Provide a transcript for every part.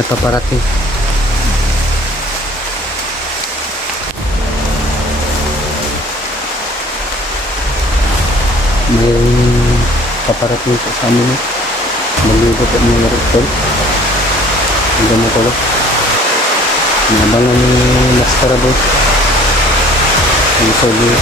may paparating. May paparating po sa amin. Maligo po mga ritual. Ang dami ko lang. Nabangan ni Master Boy. Ang sabi.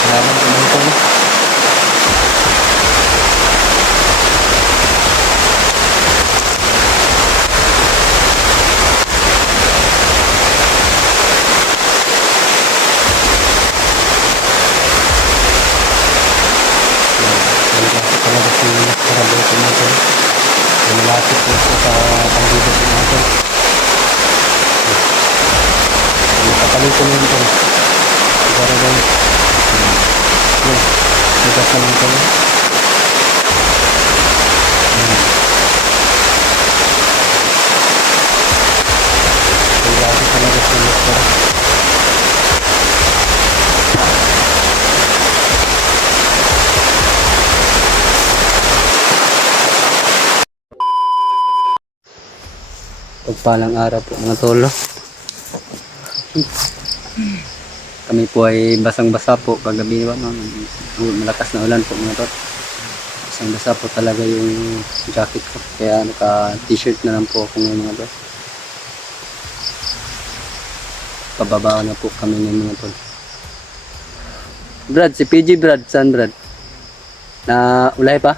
Salamat po mga tol. Talaga si Master Boy po mga tol. Malapit po siya sa panggido po mga tol. Napapalitan mo ito. Sigara daw. Yan. Bukas na lang ito. Kaya talaga si Master. Pagpalang araw po mga tolo. Kami po ay basang-basa po kagabi ba, malakas na ulan po mga tol. Basang-basa po talaga yung jacket ko. Kaya naka-t-shirt na lang po ako ngayon mga tol. Pababa na po kami ng mga tol. Brad, si PG Brad, saan Brad? Na ulay pa?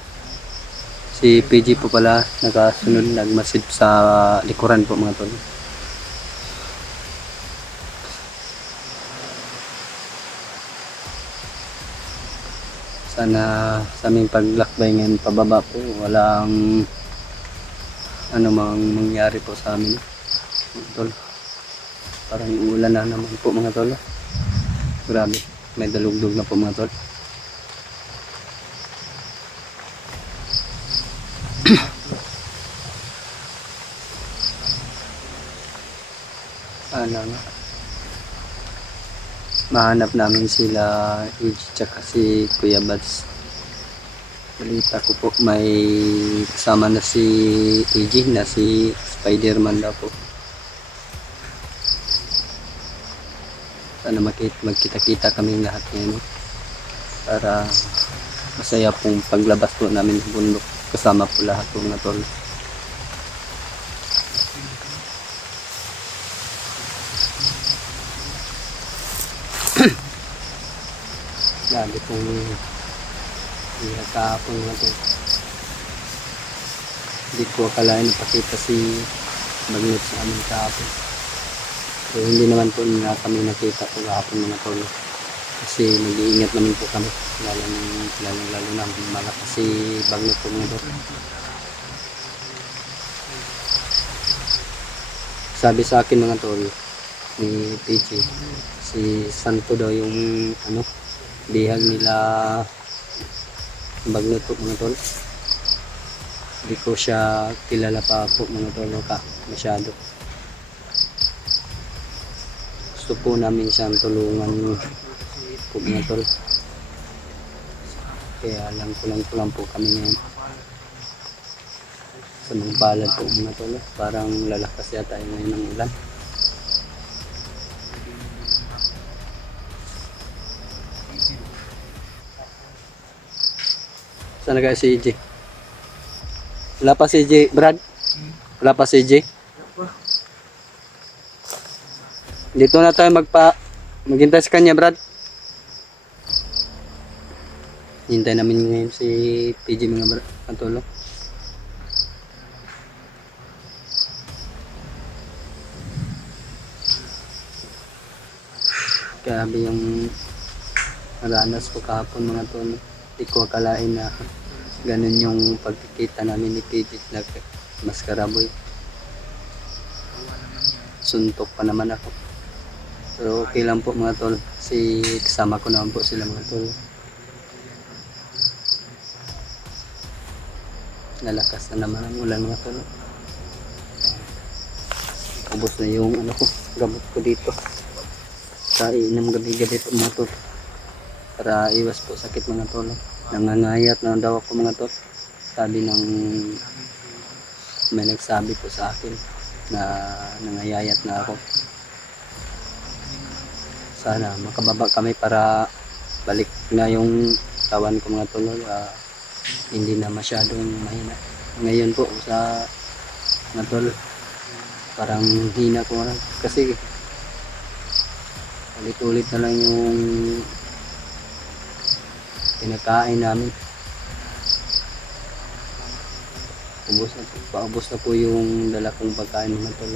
Si PG po pala nakasunod, nagmasid sa likuran po mga tol. Sana sa aming paglakbay ngayon pababa po, walang ano mang mangyari po sa amin mga tol. Parang ulan na naman po mga tol. Grabe, may dalugdog na po mga tol. Ano nga, mahanap namin sila EG tsaka si Kuya Bats. Balita ko po may kasama na si EG na si Spider-Man daw po. Sana magkita-kita kami lahat ngayon para masaya pong paglabas po namin sa bundok kasama po lahat po mga tol. Grabe pong kahapon na ito. Hindi ko akalain napakita si Magnet sa amin kahapon. So, hindi naman po nila kami nakita po kahapon mga tol. Kasi nag-iingat naman po kami. Lalo na malakas si Magnet po mga tol. Sabi sa akin mga tol ni PJ, si Santo daw yung ano, bihag nila Bagnet po mga tol. Hindi ko siya kilala pa po mga tol masyado. Gusto po namin siyang tulungan po mga tol. Kaya lang kulang po kami ngayon sa mga balad po mga tol. Parang lalakas yata ngayon ng ulan. Sana kaya si EJ? Wala pa si EJ, Brad? Wala pa si EJ? Dito na tayo maghintay sa kanya, Brad. Hintay namin ngayon si PJ mga katulong. Grabe yung naranas ko kahapon mga tol. Hindi ko akalain na ganun yung pagkikita namin ni PJ na Maskaraboy. Suntok pa naman ako. Pero okay lang po mga tol. Kasi kasama ko naman po sila mga tol. Nalakas na naman ang ulan mga tol. ubos na yung ano ko, gamot ko dito. Sa inom gabi-gabi po mga tol. Para iwas po sakit mga tol. Nangangayat na daw ako mga tol. Sabi ng may nagsabi po sa akin na nangayayat na ako. Sana makababa kami para balik na yung tawan ko mga tol. Hindi na masyadong mahina. Ngayon po sa mga tol, parang hina ko na kasi ulit-ulit na lang yung pinakain namin. Paubos na po yung dala kong pagkain mga tol.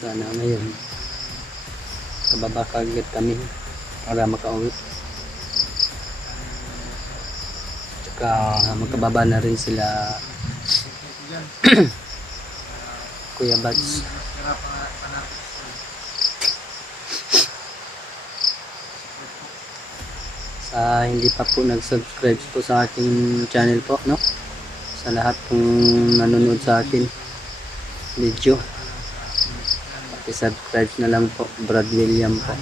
Sana ngayon kababa kagad kami para makauwi. Tsaka magkababa na rin sila Kuya Bats. Sa hindi pa po nag-subscribe po sa aking channel po, no? Sa lahat pong nanonood sa akin video, i-subscribe na lang po. Brad William po.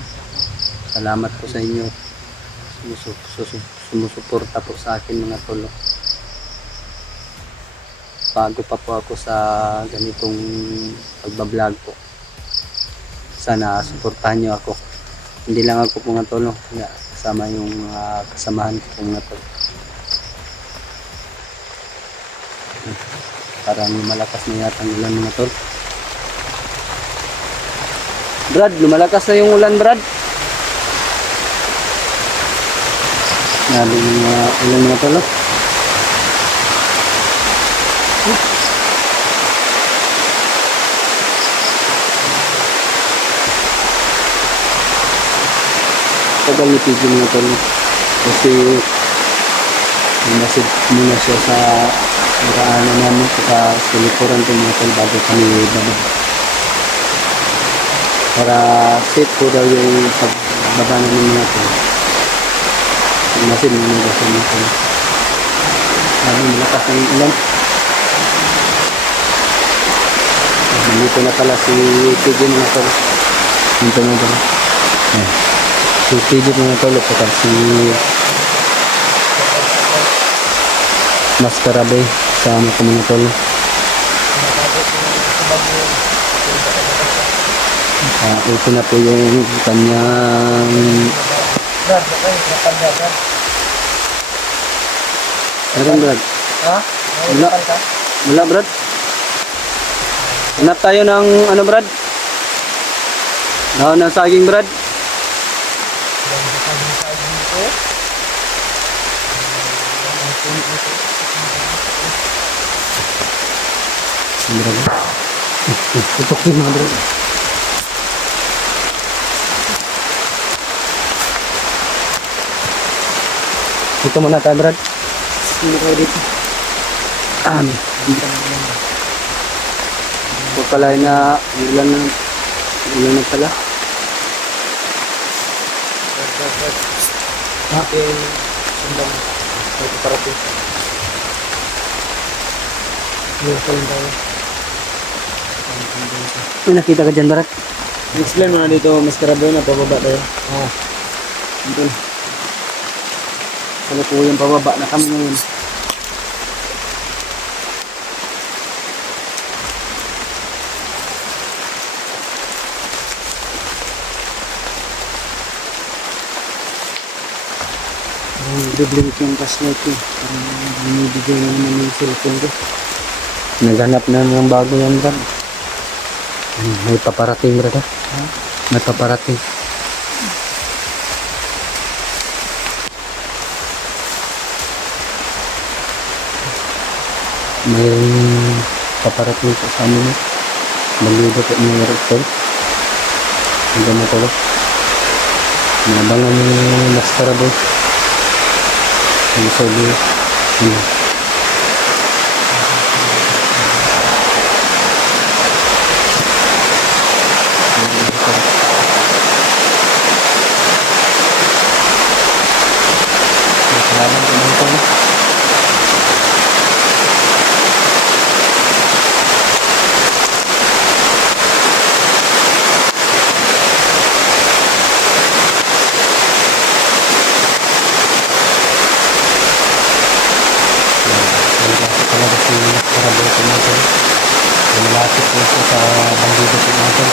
Salamat po sa inyo. Sumusuporta po sa akin mga tol. Bago pa po ako sa ganitong pagbablog po. Sana suportahan nyo ako. Hindi lang ako mga tol, kasama yung kasamahan ko mga tol. Parang malakas na yata ang ulan mga tol. Brad, lumalakas na yung ulan Brad. Nabi yung ulan mga tol. Tagal ni PG mga tol. Kasi masid muna siya sa maraanan namin sa silikuran ko mga tol bago kami baba. Para safe po daw yung pagbaba namin mga tol. Masid muna siya mga tol. Sabi malakas na yung ulan. Nandito na pala si PG mga tol. Nandito na pala. Si PG mga tol at si Mascarabay sama ko mga tol. Ito na po yung kanyang meron Brad? Ha? Wala Brad? Hanap tayo ng ano Brad? Dahon ng saging Brad? Tutukin mga bro. Dito muna tayo Brad. Hindi ko dito. Huwag pala na ulan na pala. Sundang ito parating. May nakita ka dyan Barat? Explain mo na dito, Mascarabay na pababa tayo. Dito. Ano po yung pababa na kami ngayon. Dublin ko yung flashlight ko. Parang binibigay na naman yung cellphone ko. Naghanap na ng bago yan Brad. May paparating Brad ha? May paparating. May paparating po sa amin. Maglido po mga rektor. Hanggang na tuloy. Nabangan yung Mascarabay. Ang sabi Malapit po siya sa bandido po natin.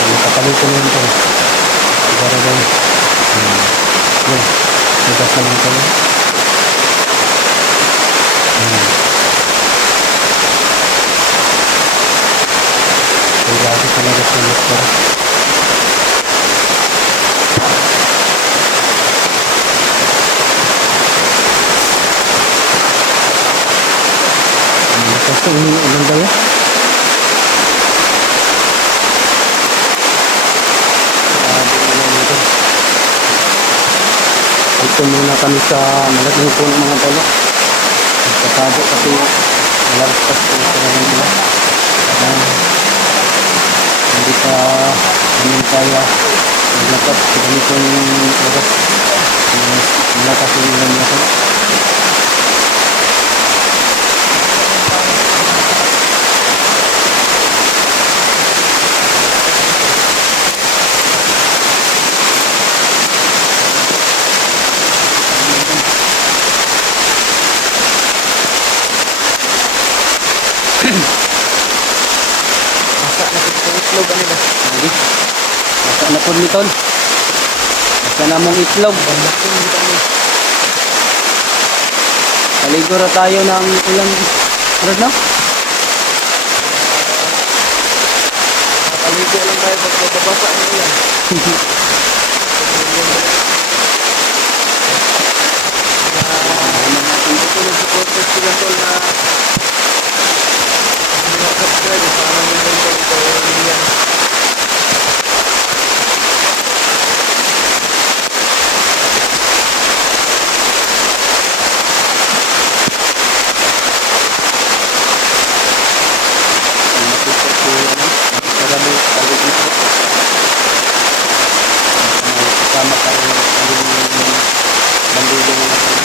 Nakatabi ko na yun po. Siguro daw. Yan. Bukas na lang ito. Kaya talaga sa motor. Kasi ilan ba yan? Ito muna kami sa malaking puno mga tolo. Nagkatago kasi malarpas po sa naman nila. Hindi pa namin kaya maglakad sa ganitong oras. Malakas yung ilan natin. Masa na po itlog ano ba? Lagi. Basta na po nito. Basta na mong itlog. Banlaking dito ano. Paligo na tayo ng ulan. Ano na? Nakaligo lang tayo pag babasa ng ulan. Ito nag-supported sila tol na subscribe sa namin din tol ito yan. Kasama tayo ng bandido natin.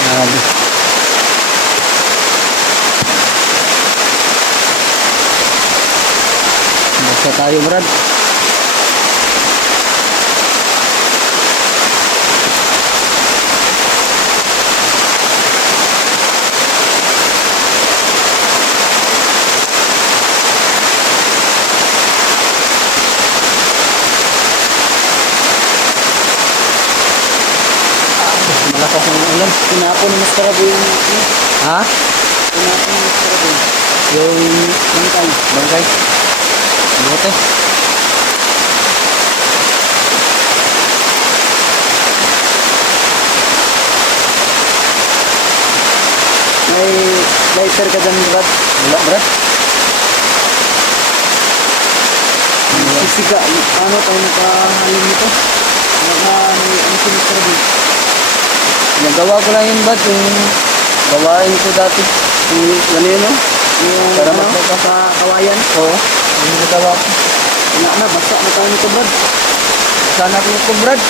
Grabe. Basta tayo, Brad. Malakas ang ulan. Pinapon ng maskarabo yung Ha? pinapon ng maskarabo. Yung Bangkay. bangkay. Buti. May lighter ka dyan, Brad. Wala, Brad. Sisiga. Ano tayo nakahalin nito? May ano si maskarabo. Nagawa ko lang yun, Brad. Yung gawain ko dati. Yung ano yun, no? Yung Para ano, magbaga. sa kawayan. Oo. Yung nagawa ko. Wala na, basta na tayo nito, Brad. Sana ko ito, Brad.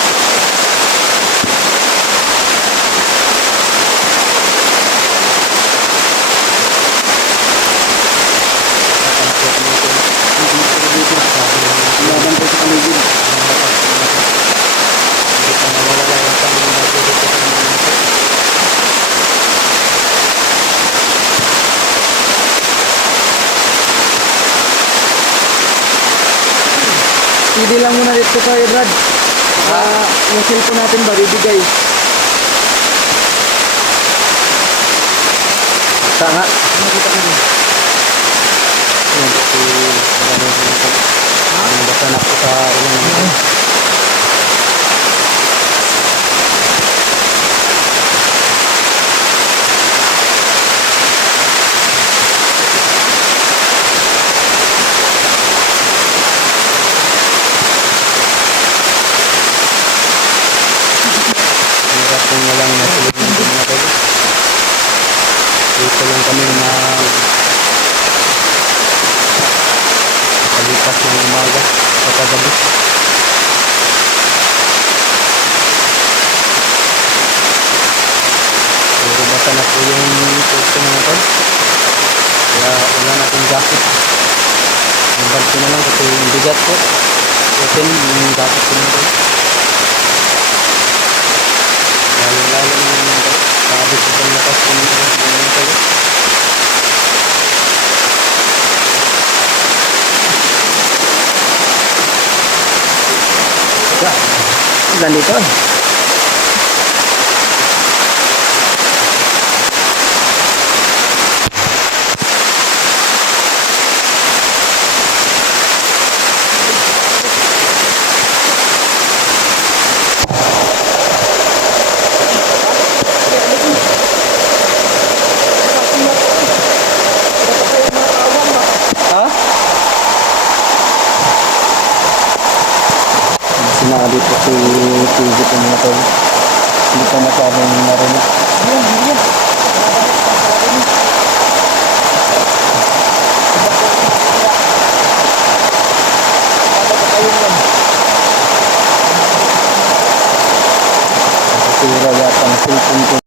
Laban tayo sa paligid. Hindi lang muna dito tayo, Brad. Yung cellphone natin ba, bibigay. Tanga. Nakita mo din. Yan, kasi marami ko nito. Basta na po sa ulan naman. Hirap kung walang nasulog natin mga tol. Dito lang kami palipas ng umaga sa kagabi. Puro basa na po yung posto mga tol. Kaya wala na akong jacket. Nabag ko na lang kasi yung bigat po. Putin yung dapat ko nito. Lalo naman nito. Sabi ko pang lakas ko nito. Ganito. Ha? Sinabi po si TV ko mga tol. Hindi pa masyadong narinig. Yan. Sira yata ang cellphone ko.